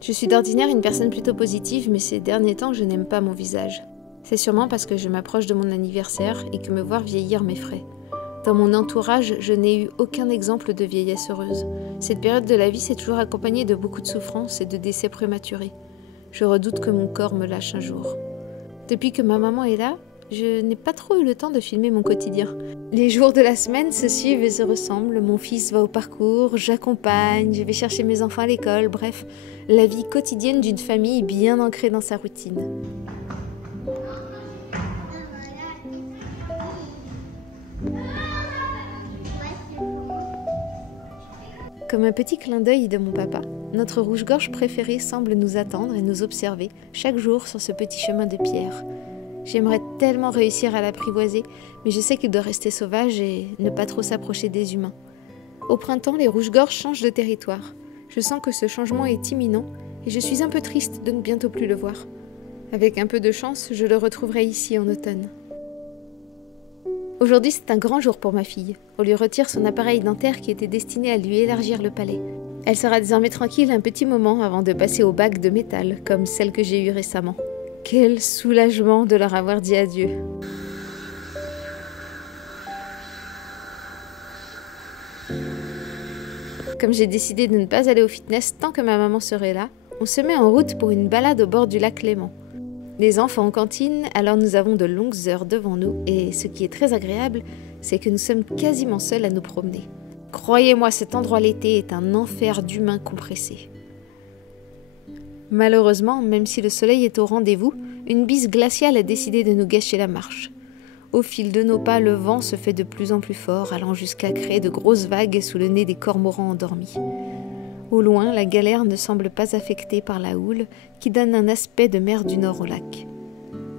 Je suis d'ordinaire une personne plutôt positive, mais ces derniers temps, je n'aime pas mon visage. C'est sûrement parce que je m'approche de mon anniversaire et que me voir vieillir m'effraie. Dans mon entourage, je n'ai eu aucun exemple de vieillesse heureuse. Cette période de la vie s'est toujours accompagnée de beaucoup de souffrances et de décès prématurés. Je redoute que mon corps me lâche un jour. Depuis que ma maman est là, je n'ai pas trop eu le temps de filmer mon quotidien. Les jours de la semaine se suivent et se ressemblent. Mon fils va au parcours, j'accompagne, je vais chercher mes enfants à l'école, bref, la vie quotidienne d'une famille bien ancrée dans sa routine. Comme un petit clin d'œil de mon papa, notre rouge-gorge préféré semble nous attendre et nous observer chaque jour sur ce petit chemin de pierre. J'aimerais tellement réussir à l'apprivoiser, mais je sais qu'il doit rester sauvage et ne pas trop s'approcher des humains. Au printemps, les rouges-gorges changent de territoire. Je sens que ce changement est imminent et je suis un peu triste de ne bientôt plus le voir. Avec un peu de chance, je le retrouverai ici en automne. Aujourd'hui, c'est un grand jour pour ma fille. On lui retire son appareil dentaire qui était destiné à lui élargir le palais. Elle sera désormais tranquille un petit moment avant de passer aux bagues de métal, comme celle que j'ai eue récemment. Quel soulagement de leur avoir dit adieu. Comme j'ai décidé de ne pas aller au fitness tant que ma maman serait là, on se met en route pour une balade au bord du lac Léman. Les enfants en cantine, alors nous avons de longues heures devant nous et ce qui est très agréable, c'est que nous sommes quasiment seuls à nous promener. Croyez-moi, cet endroit l'été est un enfer d'humains compressés. Malheureusement, même si le soleil est au rendez-vous, une bise glaciale a décidé de nous gâcher la marche. Au fil de nos pas, le vent se fait de plus en plus fort, allant jusqu'à créer de grosses vagues sous le nez des cormorans endormis. Au loin, la galère ne semble pas affectée par la houle qui donne un aspect de mer du Nord au lac.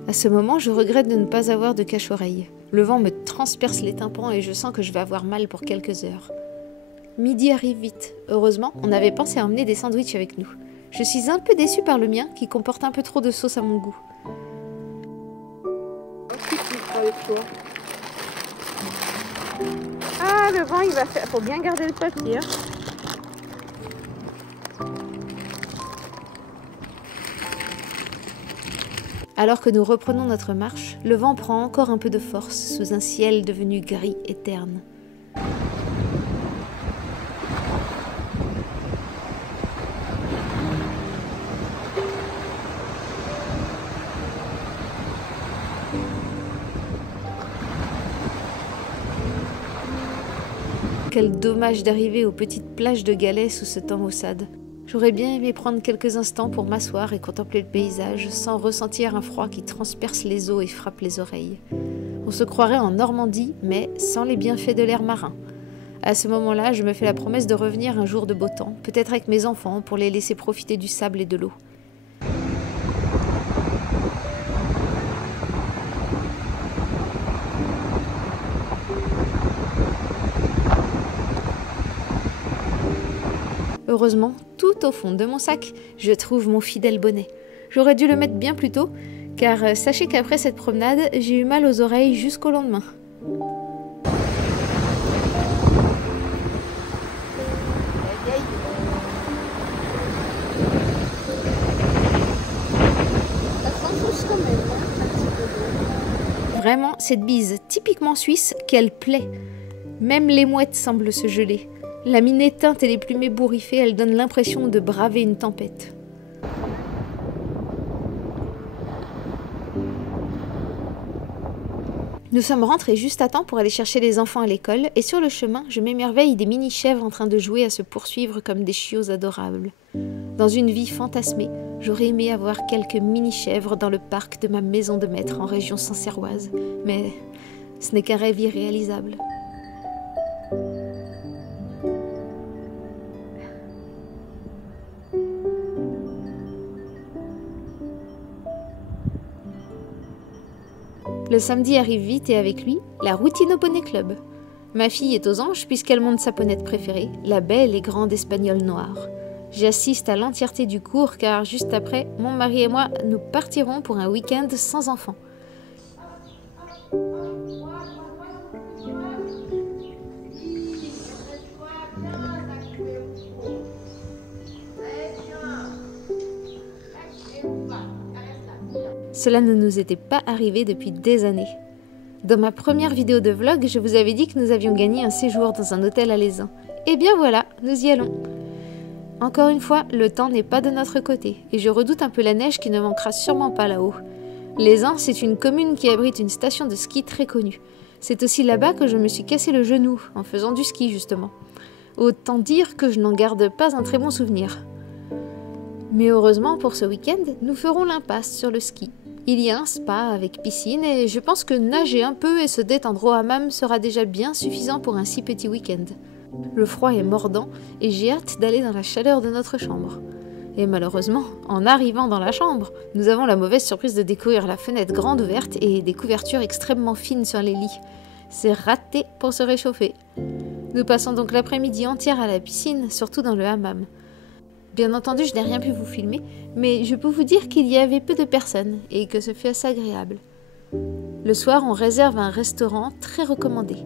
À ce moment, je regrette de ne pas avoir de cache-oreille. Le vent me transperce les tympans et je sens que je vais avoir mal pour quelques heures. Midi arrive vite. Heureusement, on avait pensé à emmener des sandwichs avec nous. Je suis un peu déçue par le mien qui comporte un peu trop de sauce à mon goût. Ensuite, tu prends le choix. Ah, le vent, il va faire... Faut bien garder le papier. Alors que nous reprenons notre marche, le vent prend encore un peu de force sous un ciel devenu gris et terne. Quel dommage d'arriver aux petites plages de galets sous ce temps maussade. J'aurais bien aimé prendre quelques instants pour m'asseoir et contempler le paysage sans ressentir un froid qui transperce les os et frappe les oreilles. On se croirait en Normandie, mais sans les bienfaits de l'air marin. À ce moment-là, je me fais la promesse de revenir un jour de beau temps, peut-être avec mes enfants, pour les laisser profiter du sable et de l'eau. Heureusement, tout au fond de mon sac, je trouve mon fidèle bonnet. J'aurais dû le mettre bien plus tôt, car sachez qu'après cette promenade, j'ai eu mal aux oreilles jusqu'au lendemain. Vraiment, cette bise typiquement suisse, qu'elle plaît. Même les mouettes semblent se geler. La mine éteinte et les plumes ébouriffées, elle donne l'impression de braver une tempête. Nous sommes rentrés juste à temps pour aller chercher les enfants à l'école et sur le chemin, je m'émerveille des mini-chèvres en train de jouer à se poursuivre comme des chiots adorables. Dans une vie fantasmée, j'aurais aimé avoir quelques mini-chèvres dans le parc de ma maison de maître en région sancerroise, mais ce n'est qu'un rêve irréalisable. Le samedi arrive vite et avec lui, la routine au poney club. Ma fille est aux anges puisqu'elle monte sa ponette préférée, la belle et grande espagnole noire. J'assiste à l'entièreté du cours car juste après, mon mari et moi, nous partirons pour un week-end sans enfants. Cela ne nous était pas arrivé depuis des années. Dans ma première vidéo de vlog, je vous avais dit que nous avions gagné un séjour dans un hôtel à l'Aisin. Et bien voilà, nous y allons. Encore une fois, le temps n'est pas de notre côté, et je redoute un peu la neige qui ne manquera sûrement pas là-haut. L'Aisin, c'est une commune qui abrite une station de ski très connue. C'est aussi là-bas que je me suis cassé le genou, en faisant du ski justement. Autant dire que je n'en garde pas un très bon souvenir. Mais heureusement pour ce week-end, nous ferons l'impasse sur le ski. Il y a un spa avec piscine et je pense que nager un peu et se détendre au hammam sera déjà bien suffisant pour un si petit week-end. Le froid est mordant et j'ai hâte d'aller dans la chaleur de notre chambre. Et malheureusement, en arrivant dans la chambre, nous avons la mauvaise surprise de découvrir la fenêtre grande ouverte et des couvertures extrêmement fines sur les lits. C'est raté pour se réchauffer. Nous passons donc l'après-midi entière à la piscine, surtout dans le hammam. Bien entendu, je n'ai rien pu vous filmer, mais je peux vous dire qu'il y avait peu de personnes et que ce fut assez agréable. Le soir, on réserve un restaurant très recommandé.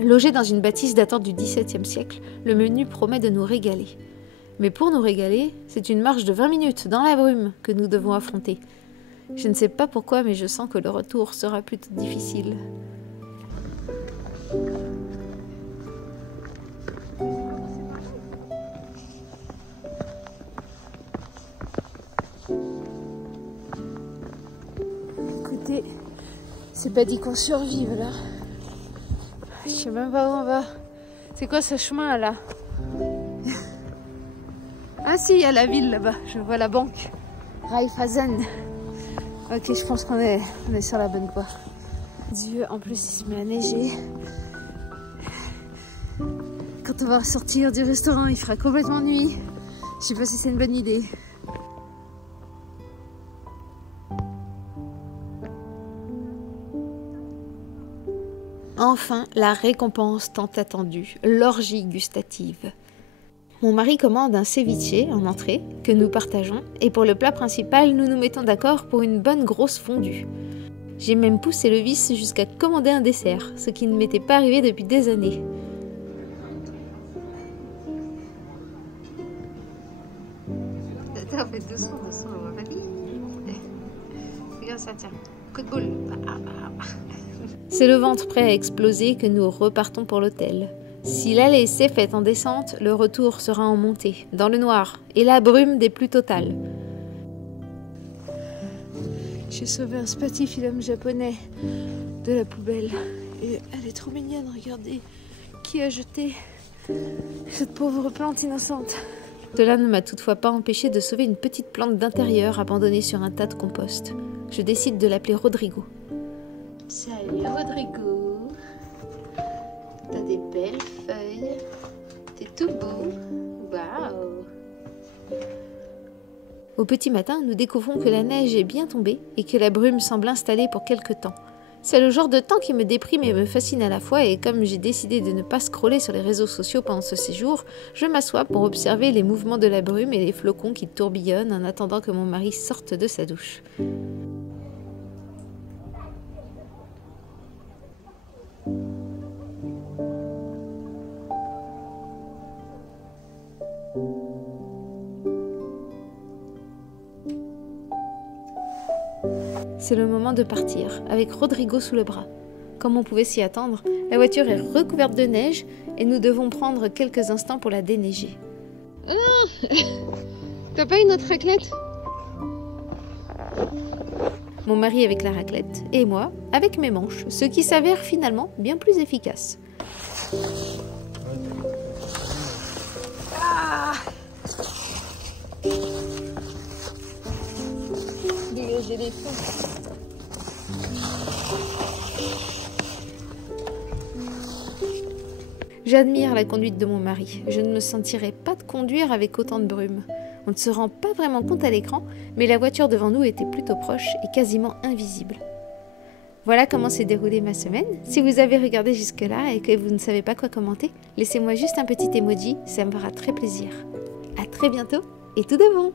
Logé dans une bâtisse datant du XVIIe siècle, le menu promet de nous régaler. Mais pour nous régaler, c'est une marche de 20 minutes dans la brume que nous devons affronter. Je ne sais pas pourquoi, mais je sens que le retour sera plutôt difficile. Écoutez, c'est pas dit qu'on survive là. Je sais même pas où on va. C'est quoi ce chemin là? Ah si, il y a la ville là-bas. Je vois la banque. Raiffeisen. Ok, je pense qu'on est sur la bonne voie. Dieu, en plus il se met à neiger. Quand on va sortir du restaurant, il fera complètement nuit. Je sais pas si c'est une bonne idée. Enfin, la récompense tant attendue, l'orgie gustative. Mon mari commande un ceviche en entrée, que nous partageons, et pour le plat principal, nous nous mettons d'accord pour une bonne grosse fondue. J'ai même poussé le vice jusqu'à commander un dessert, ce qui ne m'était pas arrivé depuis des années. Attends, faites doucement, on va pas dire. Regarde ça, tiens, coup de boule. C'est le ventre prêt à exploser que nous repartons pour l'hôtel. Si l'aller s'est faite en descente, le retour sera en montée, dans le noir, et la brume des plus totales. J'ai sauvé un spatifilum japonais de la poubelle. Et elle est trop mignonne, regardez. Qui a jeté cette pauvre plante innocente? Cela ne m'a toutefois pas empêché de sauver une petite plante d'intérieur abandonnée sur un tas de compost. Je décide de l'appeler Rodrigo. Salut Rodrigo, t'as des belles feuilles, t'es tout beau, waouh. Au petit matin, nous découvrons que la neige est bien tombée et que la brume semble installée pour quelque temps. C'est le genre de temps qui me déprime et me fascine à la fois et comme j'ai décidé de ne pas scroller sur les réseaux sociaux pendant ce séjour, je m'assois pour observer les mouvements de la brume et les flocons qui tourbillonnent en attendant que mon mari sorte de sa douche. C'est le moment de partir, avec Rodrigo sous le bras. Comme on pouvait s'y attendre, la voiture est recouverte de neige et nous devons prendre quelques instants pour la déneiger. T'as pas une autre raclette? Mon mari avec la raclette et moi avec mes manches, ce qui s'avère finalement bien plus efficace. Dégager les fonds. J'admire la conduite de mon mari. Je ne me sentirais pas de conduire avec autant de brume. On ne se rend pas vraiment compte à l'écran, mais la voiture devant nous était plutôt proche et quasiment invisible. Voilà comment s'est déroulée ma semaine. Si vous avez regardé jusque-là et que vous ne savez pas quoi commenter, laissez-moi juste un petit emoji, ça me fera très plaisir. À très bientôt et tout de bon!